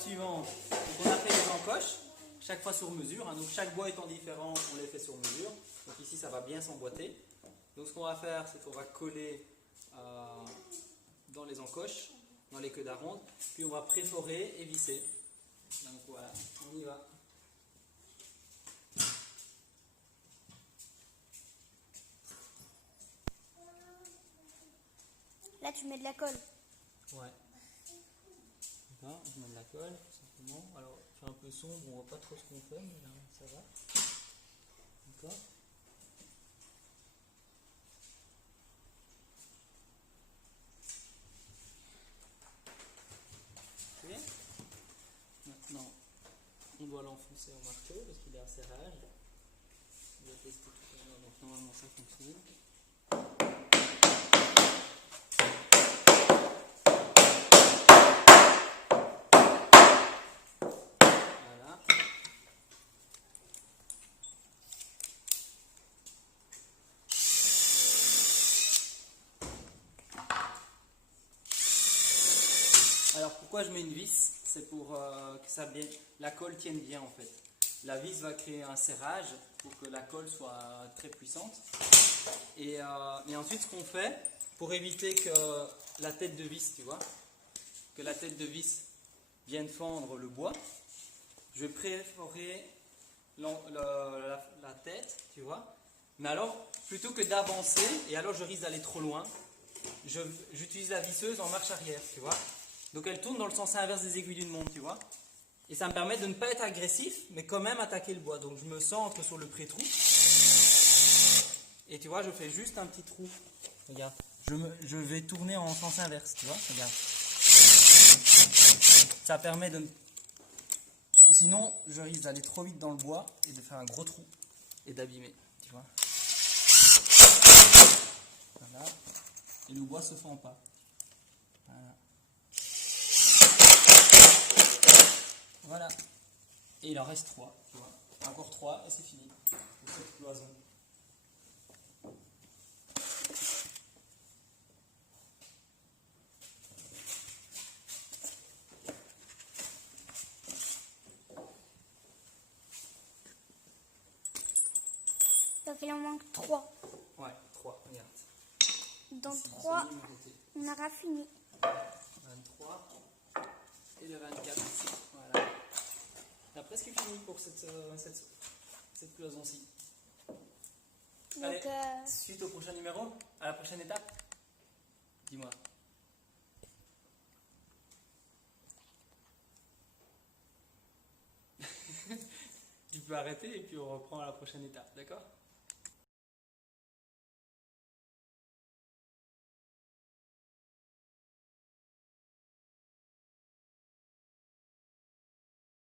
suivante, donc on a fait les encoches, chaque fois sur mesure, hein, donc chaque bois étant différent, on les fait sur mesure. Donc ici ça va bien s'emboîter. Donc ce qu'on va faire, c'est qu'on va coller dans les encoches, dans les queues d'aronde, puis on va préforer et visser. Donc voilà, on y va. Là, tu mets de la colle. Ouais. Là, je mets de la colle, tout simplement. Alors, c'est un peu sombre, on voit pas trop ce qu'on fait, mais là, ça va. D'accord. Ok. Maintenant, on doit l'enfoncer au marteau parce qu'il est à serrage. On va tester tout à l'heure, donc normalement ça fonctionne. Voilà. Alors pourquoi je mets une vis? C'est pour que la colle tienne bien en fait. La vis va créer un serrage pour que la colle soit très puissante. Et ensuite ce qu'on fait, pour éviter que la tête de vis, tu vois, que la tête de vis vienne fendre le bois, je vais préforer la tête, tu vois. Mais alors, plutôt que d'avancer, et alors je risque d'aller trop loin, j'utilise la visseuse en marche arrière, tu vois. Donc elle tourne dans le sens inverse des aiguilles d'une montre, tu vois. Et ça me permet de ne pas être agressif, mais quand même attaquer le bois. Donc je me centre sur le pré-trou. Et tu vois, je fais juste un petit trou. Regarde, je vais tourner en sens inverse, tu vois. Regarde. Ça permet de... Sinon, je risque d'aller trop vite dans le bois et de faire un gros trou et d'abîmer, tu vois. Voilà. Et le bois se fend pas. Voilà. Voilà. Et il en reste 3, tu vois. Encore 3 et c'est fini pour cette cloison. Donc il en manque 3. Ouais, 3, regarde. Dans Ici, 3, celui de mon côté. on aura fini. 23 et le 24 ici. Voilà. On a presque fini pour cette cloison-ci. Donc, Allez, suite au prochain numéro, à la prochaine étape. Dis-moi. Tu peux arrêter et puis on reprend à la prochaine étape, d'accord?